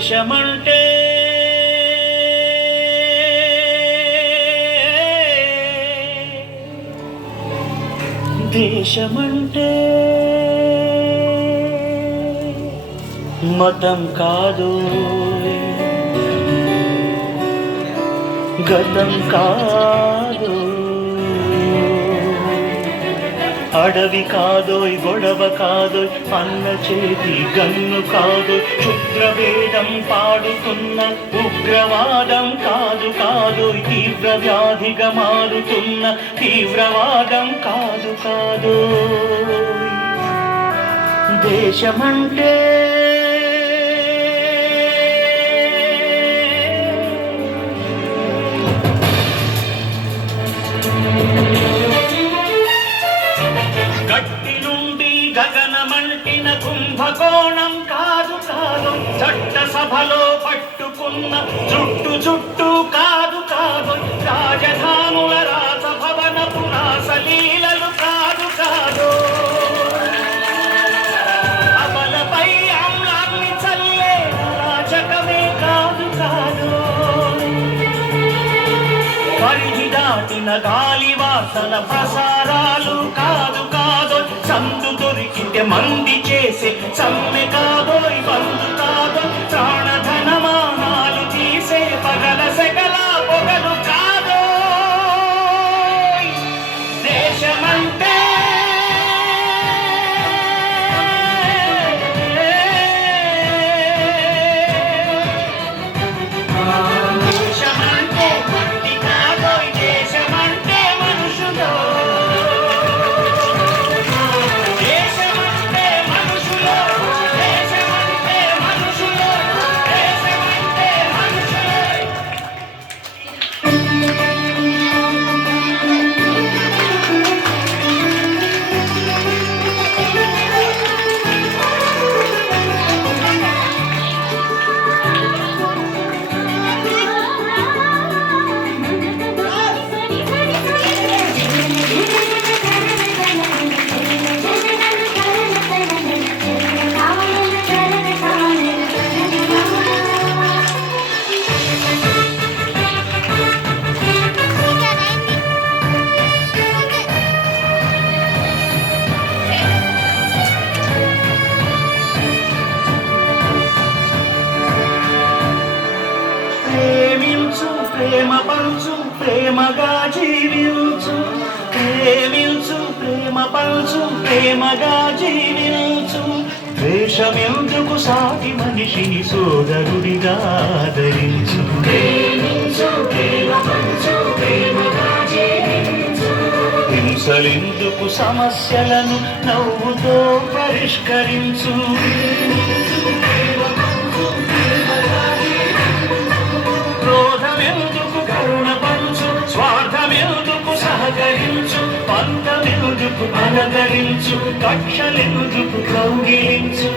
దేశమంటే దేశమంటే మతం కాదు, గతం కాదు, అడవి కాదోయ్, గొడవ కాదోయ్, అన్న చేతి గన్ను కాదు, క్షుద్రవేదం పాడుతున్న ఉగ్రవాదం కాదు కాదు, తీవ్ర వ్యాధిగా మారుతున్న తీవ్రవాదం కాదు కాదు. దేశమంటే గట్టి నుండి గగనమంటిన కుంభకోణం కాదు కాదు, చట్టసభలో పట్టుకున్న జుట్టు జుట్టు కాదు కాదు, రాజధానుల రాజభవన పునాసలీలలు కాదు కాదు, అమలపై అమ్లాన్ని చల్లే రాజకమే కాదు కాదు, పరిధి దాటిన గాలి వాసన ప్రసారాలు కాదు కాదు, సందు దొరికితే మంది చేసే సమ్మె కాదోయ్, బంధు కాదు, ప్రాణధనమానాలు తీసే పగల సెగల పొగలు కాదు. దేశమంటే ప్రేమ పంచు, ప్రేమగా జీవించు, ప్రేమించు, ప్రేమ పంచు, ప్రేమగా జీవించు, ద్వేషమెందుకు సాటి మనిషిని సోదరుడిగా ఆదరించు, ప్రేమించు, ప్రేమ పంచు, ప్రేమగా జీవించు, హింసలెందుకు సమస్యలను నవ్వుతో పరిష్కరించు, క్రోధమెందుకు కరుణ పంచు, స్వార్థమెందుకు సహకరించు, పంతమెందుకు అనగరించు, కక్షలెందుకు కౌగిలించు.